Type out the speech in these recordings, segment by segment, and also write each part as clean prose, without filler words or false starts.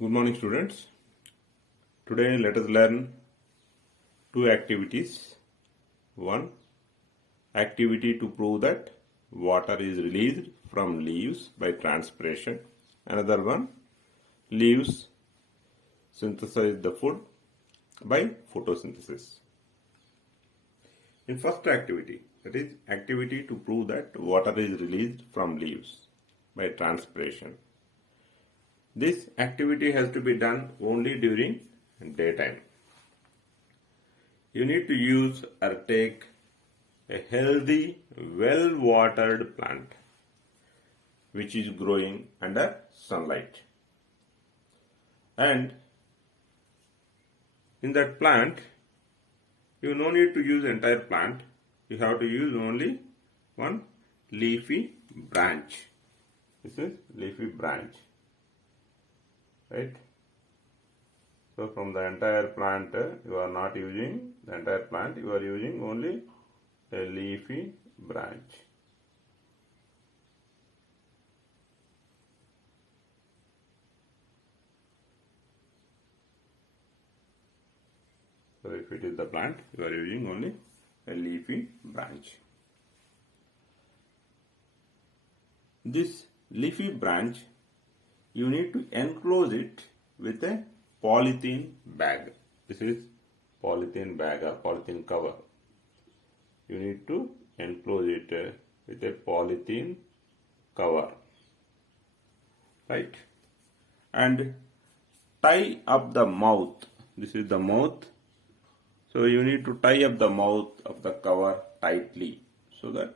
Good morning, students. Today let us learn two activities. One, activity to prove that water is released from leaves by transpiration. Another one, leaves synthesize the food by photosynthesis. In first activity, that is activity to prove that water is released from leaves by transpiration. This activity has to be done only during daytime. You need to use or take a healthy, well-watered plant which is growing under sunlight. And in that plant, you no need to use entire plant. You have to use only one leafy branch. This is leafy branch. Right? So from the entire plant, you are not using the entire plant, you are using only a leafy branch. So if it is the plant, you are using only a leafy branch. This leafy branch, you need to enclose it with a polythene bag. This is polythene bag or polythene cover. You need to enclose it with a polythene cover. Right? And tie up the mouth. This is the mouth. So you need to tie up the mouth of the cover tightly so that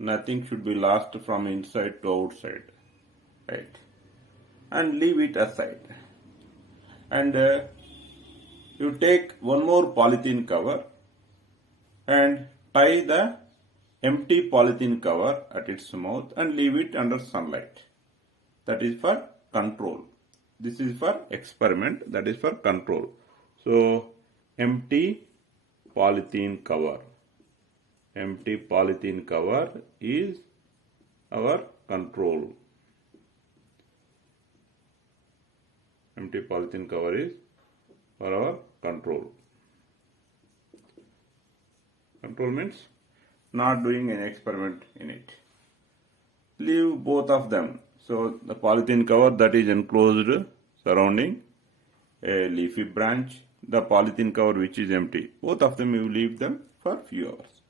nothing should be lost from inside to outside. Right? And leave it aside. And you take one more polythene cover and tie the empty polythene cover at its mouth and leave it under sunlight. That is for control. This is for experiment, that is for control. So empty polythene cover. Empty polythene cover is our control. Empty polythene cover is for our control. Control means not doing any experiment in it. Leave both of them. So the polythene cover that is enclosed surrounding a leafy branch, the polythene cover which is empty. Both of them you leave them for few hours.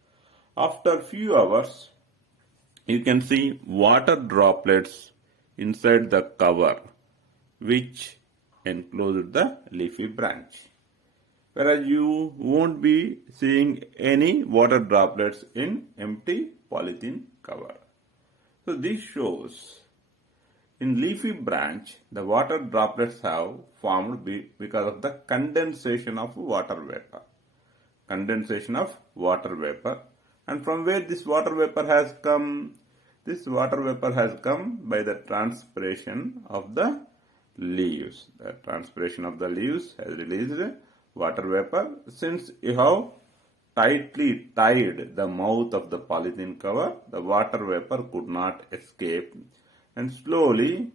After few hours, you can see water droplets inside the cover which enclosed the leafy branch, whereas you won't be seeing any water droplets in empty polythene cover. So this shows in leafy branch the water droplets have formed because of the condensation of water vapor. Condensation of water vapor. And from where this water vapor has come? This water vapor has come by the transpiration of the leaves. The transpiration of the leaves has released water vapor. Since you have tightly tied the mouth of the polythene cover, the water vapor could not escape, and slowly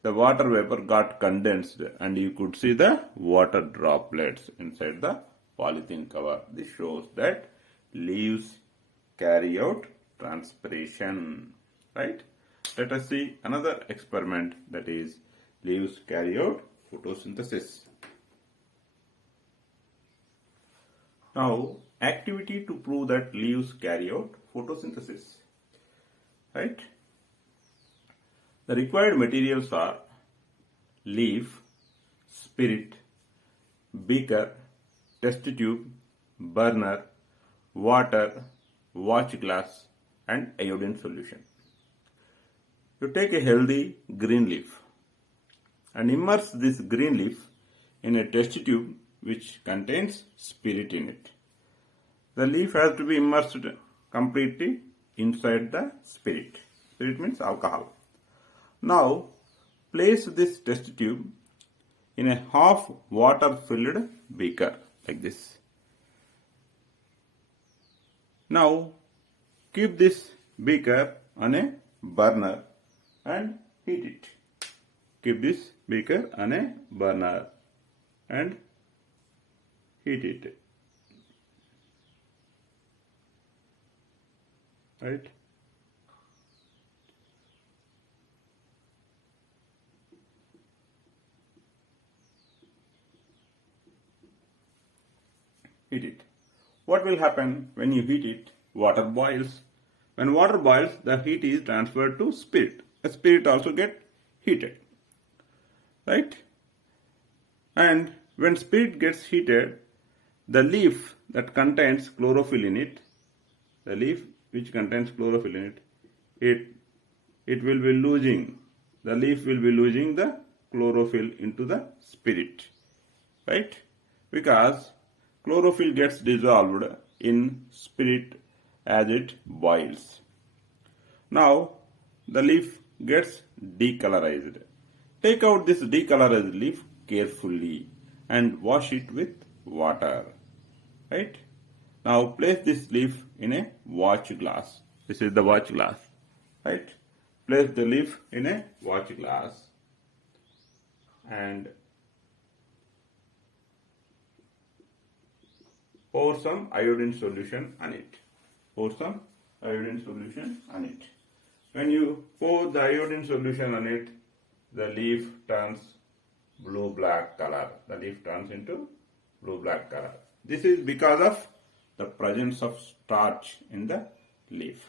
the water vapor got condensed and you could see the water droplets inside the polythene cover. This shows that leaves carry out transpiration. Right? Let us see another experiment, that is leaves carry out photosynthesis. Now, activity to prove that leaves carry out photosynthesis. Right? The required materials are leaf, spirit, beaker, test tube, burner, water, watch glass, and iodine solution. You take a healthy green leaf and immerse this green leaf in a test tube which contains spirit in it. The leaf has to be immersed completely inside the spirit. Spirit means alcohol. Now, place this test tube in a half water filled beaker like this. Now, keep this beaker on a burner and heat it. keep this beaker on a burner and heat it. Right? Heat it. What will happen when you heat it? Water boils. When water boils, the heat is transferred to spirit. The spirit also get heated. Right? And when spirit gets heated, the leaf that contains chlorophyll in it, the leaf which contains chlorophyll in it will be losing, the leaf will be losing the chlorophyll into the spirit. Right? Because chlorophyll gets dissolved in spirit as it boils. Now the leaf gets decolorized. Take out this decolorized leaf carefully and wash it with water. Right? Now place this leaf in a watch glass. This is the watch glass. Right? Place the leaf in a watch glass and pour some iodine solution on it. Pour some iodine solution on it. When you pour the iodine solution on it, the leaf turns blue-black color. The leaf turns into blue-black color. This is because of the presence of starch in the leaf.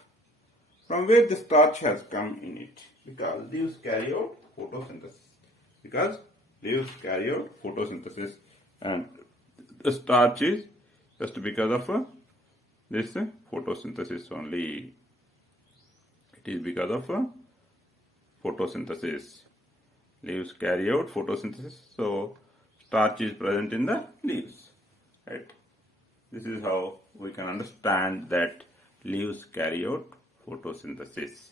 From where the starch has come in it? Because leaves carry out photosynthesis. Because leaves carry out photosynthesis, and the starch is just because of this photosynthesis only. It is because of photosynthesis. Leaves carry out photosynthesis, so starch is present in the leaves. Right? This is how we can understand that leaves carry out photosynthesis.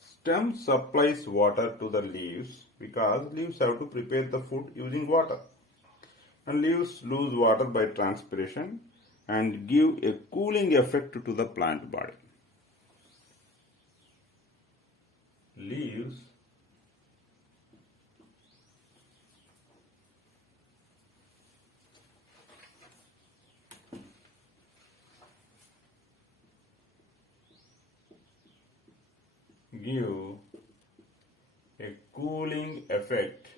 Stem supplies water to the leaves because leaves have to prepare the food using water. And leaves lose water by transpiration and give a cooling effect to the plant body. Leaves give a cooling effect.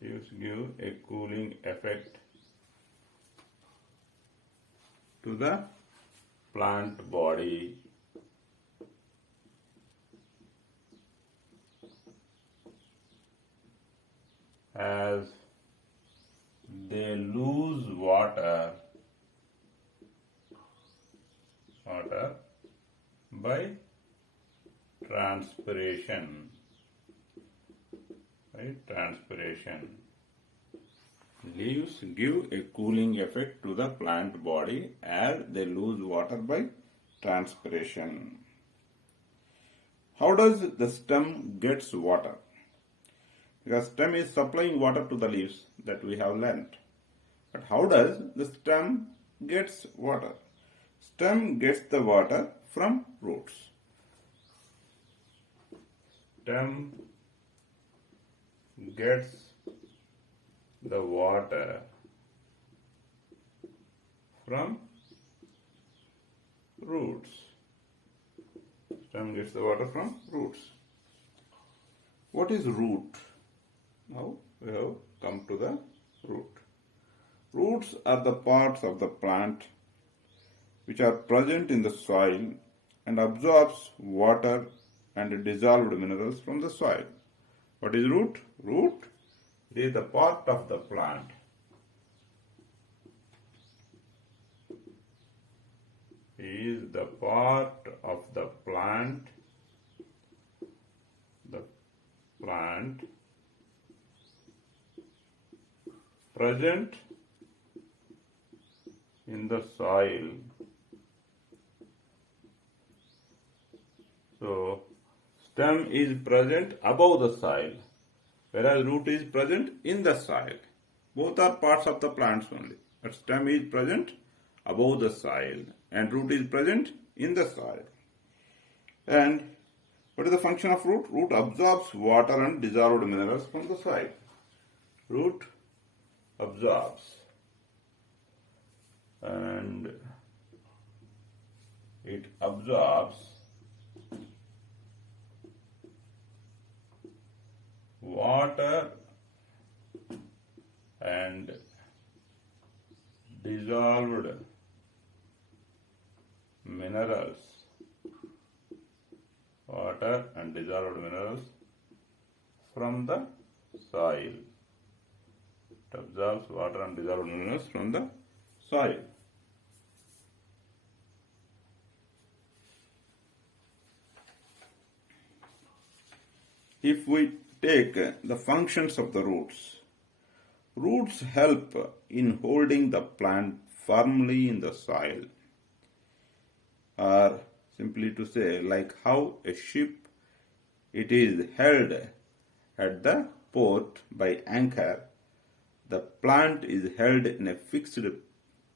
Leaves give a cooling effect to the plant body. As they lose water by transpiration. Right? Transpiration. Leaves give a cooling effect to the plant body as they lose water by transpiration. How does the stem gets water? Because stem is supplying water to the leaves, that we have learnt. But how does the stem gets water? Stem gets the water from roots. Stem gets the water from roots. Stem gets the water from roots. What is root? Now we have come to the root. Roots are the parts of the plant which are present in the soil and absorbs water and dissolved minerals from the soil. What is root? Root is the part of the plant present in the soil. So stem is present above the soil, whereas root is present in the soil. Both are parts of the plants only. But stem is present above the soil and root is present in the soil. And what is the function of root? Root absorbs water and dissolved minerals from the soil. Root absorbs and it absorbs water and dissolved minerals, water and dissolved minerals from the soil. It absorbs water and dissolved minerals from the soil. If we take the functions of the roots, roots help in holding the plant firmly in the soil, or simply to say, like how a ship it is held at the port by anchor, the plant is held in a fixed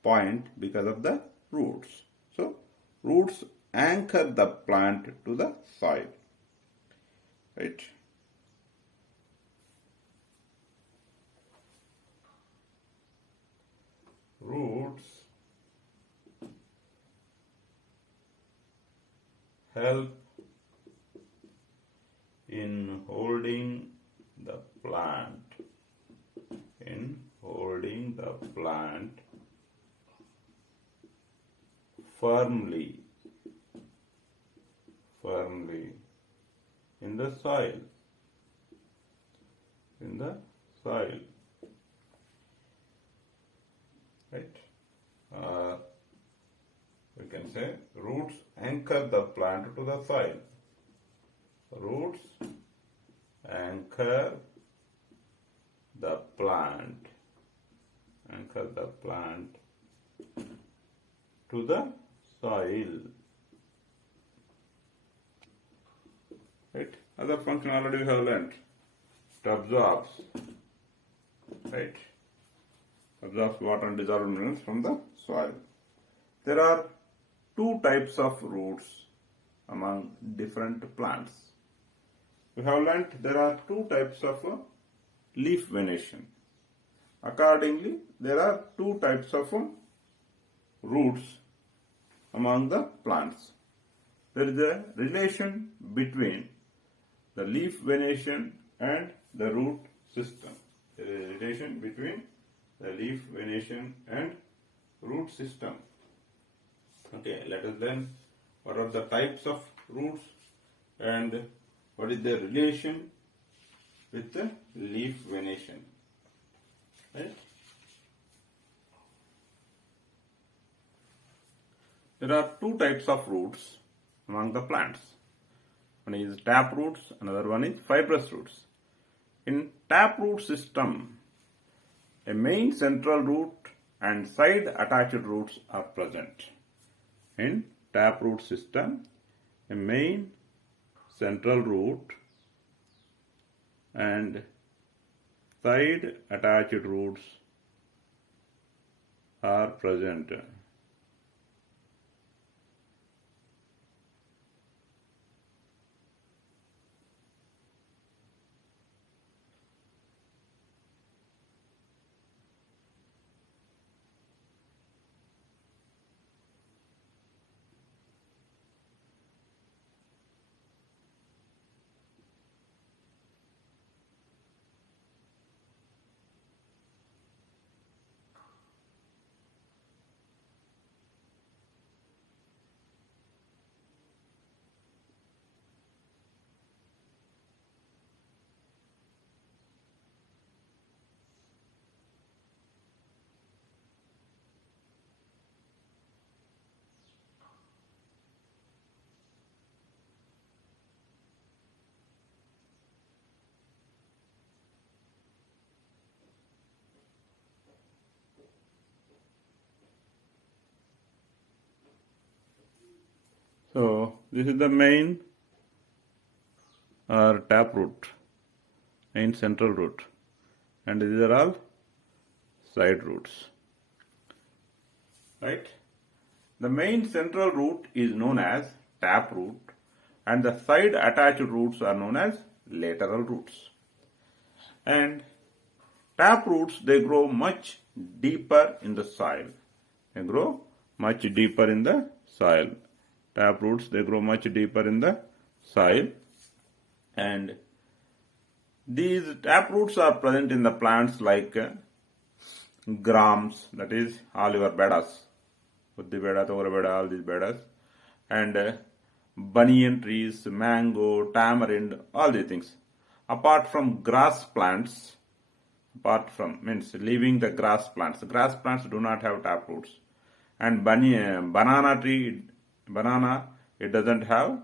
point because of the roots. So roots anchor the plant to the soil, right? Roots help in holding the plant, firmly in the soil, right? We can say roots anchor the plant to the soil. Roots anchor the plant to the soil. Right? Other function already we have learnt. It absorbs, right? Absorbs water and dissolved minerals from the soil. There are two types of roots among different plants. We have learnt there are two types of leaf venation. Accordingly, there are two types of roots among the plants. There is a relation between the leaf venation and the root system. There is a relation between the leaf venation and root system. Okay, let us learn what are the types of roots and what is the relation with the leaf venation. Right? There are two types of roots among the plants. One is tap roots, another one is fibrous roots. In taproot system, a main central root and side attached roots are present. In taproot system, a main central root and side attached roots are present. So this is the main or tap root, main central root, and these are all side roots. Right? The main central root is known as tap root, and the side attached roots are known as lateral roots. And tap roots, they grow much deeper in the soil. They grow much deeper in the soil. Tap roots, they grow much deeper in the soil. And these tap roots are present in the plants like grams, that is all your bedas, Uddhi beda, Togara beda, all these bedas, and banyan trees, mango, tamarind, all these things. Apart from grass plants, means leaving the grass plants do not have tap roots. And banana tree, it doesn't have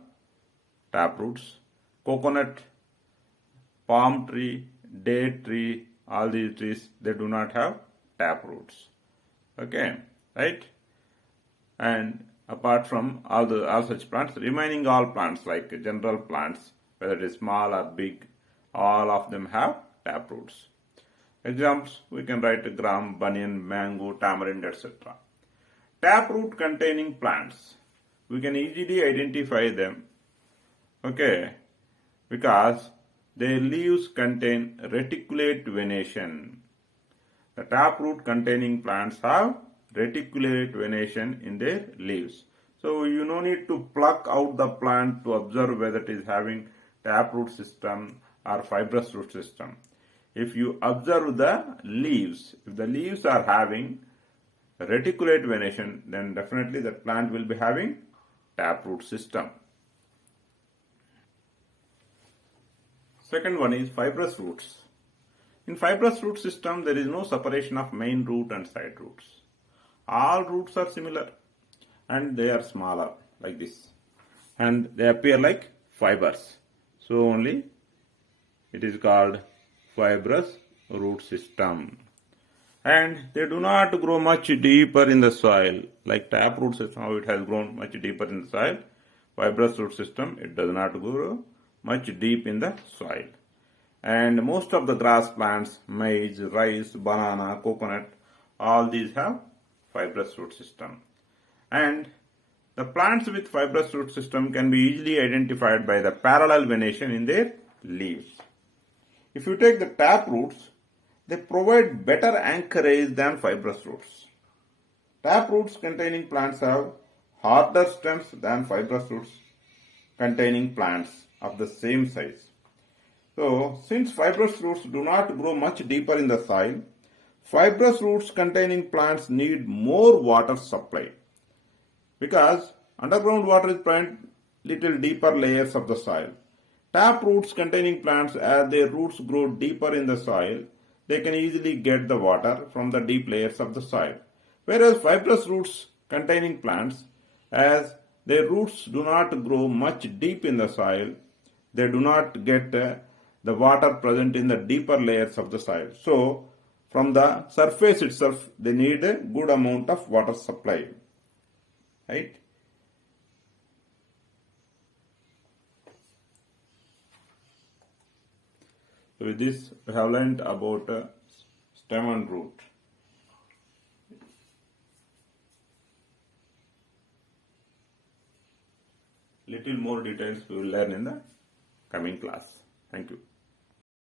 tap roots. Coconut, palm tree, date tree, all these trees, they do not have tap roots. Okay, right? And apart from all such plants, remaining all plants like general plants, whether it is small or big, all of them have tap roots. Examples, we can write gram, banyan, mango, tamarind, etc. Tap root containing plants, we can easily identify them, okay, because their leaves contain reticulate venation. The tap root containing plants have reticulate venation in their leaves. So you no need to pluck out the plant to observe whether it is having tap root system or fibrous root system. If you observe the leaves, if the leaves are having reticulate venation, then definitely that plant will be having tap root system. Second one is fibrous roots. In fibrous root system, there is no separation of main root and side roots. All roots are similar and they are smaller like this, and they appear like fibers. So only it is called fibrous root system. And they do not grow much deeper in the soil like tap root system, how it has grown much deeper in the soil. Fibrous root system, it does not grow much deep in the soil. And most of the grass plants, maize, rice, banana, coconut, all these have fibrous root system. And the plants with fibrous root system can be easily identified by the parallel venation in their leaves. If you take the tap roots, they provide better anchorage than fibrous roots. Tap roots containing plants have harder stems than fibrous roots containing plants of the same size. So, since fibrous roots do not grow much deeper in the soil, fibrous roots containing plants need more water supply, because underground water is present little deeper layers of the soil. Tap roots containing plants, as their roots grow deeper in the soil, they can easily get the water from the deep layers of the soil. Whereas fibrous roots containing plants, as their roots do not grow much deep in the soil, they do not get the water present in the deeper layers of the soil. So, from the surface itself, they need a good amount of water supply. Right? So, with this, we have learned about stem and root. Little more details we will learn in the coming class. Thank you.